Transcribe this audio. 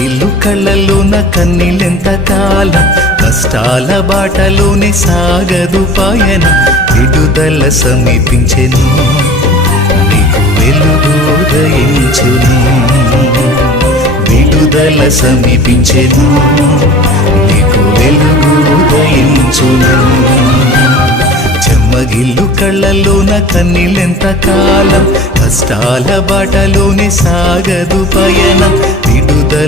చెమ్మగిల్లు కళ్ళలోన కన్నీళ్ళెంత కాలం కష్టాల బాటలోనే సాగదు పాయన విడుదల సమీపించెను. నీకు వెలుగు ఉదయించును విడుదల సమీపించెను. నీకు వెలుగు ఉదయించును. చెమ్మగిల్లు కళ్ళలోన కన్నీళ్ళెంత కాలం కష్టాల బాటలోనే సాగదు పయనం.